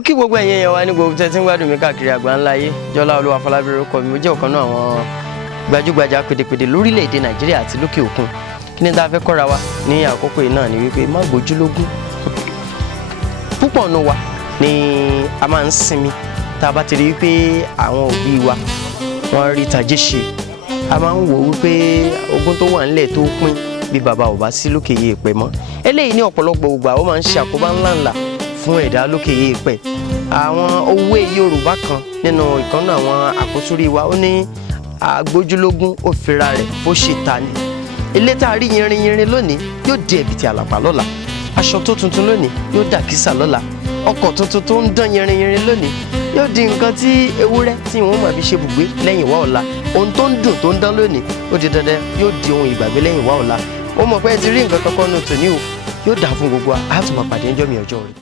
mo kí gbogbo ẹ̀yin èèyàn wa ní gbogbo tẹ́tí ń gbádùn mi káàkiri àgbáńlá ayé. Jọlá Olúwafọlábí orúkọ mi, mo jẹ́ ọ̀kan náà àwọn gbajúgbajà pèdèpèdè lórílẹ̀‐èdè Nàìjíríà àti lókè òkun. Kí ni tá a fẹ́ kọ́ra wa ní àkókò yìí náà ni wípé má gbójú lógún. Púpọ̀ nù wa ni a máa ń sinmi tá a bá ti rí wípé àwọn òbí wa wọ́n rí tajé ṣe. A máa ń wò wípé ogún tó wà nílẹ̀ tó pín bí bàbá ò bá sí lókè yèèpẹ̀ mọ́. Eléyìí ní ọ̀pọ̀lọpọ̀ ìgbà ó máa ń ṣe àkóbá ńláńlá fún ẹ̀dá lókè yèèpẹ̀. Àwọn òwe Yorùbá kan nínú ìkànnì àwọn àkósórí wa ó ní agbójúlógún ó fira rẹ̀ bó ṣe ta ni. Ilé tá a rí yinrin lónìí yóò di ẹ̀bìtì àlàpà lọ́la. Aṣọ tó tuntun lónìí yóò dà kísà lọ́la. Ọkọ̀ tuntun tó ń dán yinrin lónìí yóò di nǹkan tí ewúrẹ́ tí wọ́n máa fi ṣe bùgbé lẹ́yìn wá ọ̀la. Ohun tó ń dùn tó ń dán lónìí ó di dandan yóò di ohun ìgbàgbé lẹ́yìn wá ọ̀la. Ó mọ̀ pé ẹ ti rí nǹkan kankan nù tòní o, yóò dà fún gbogbo wa. A tún máa pàdé ńjọ́ mi ọjọ́ rẹ̀.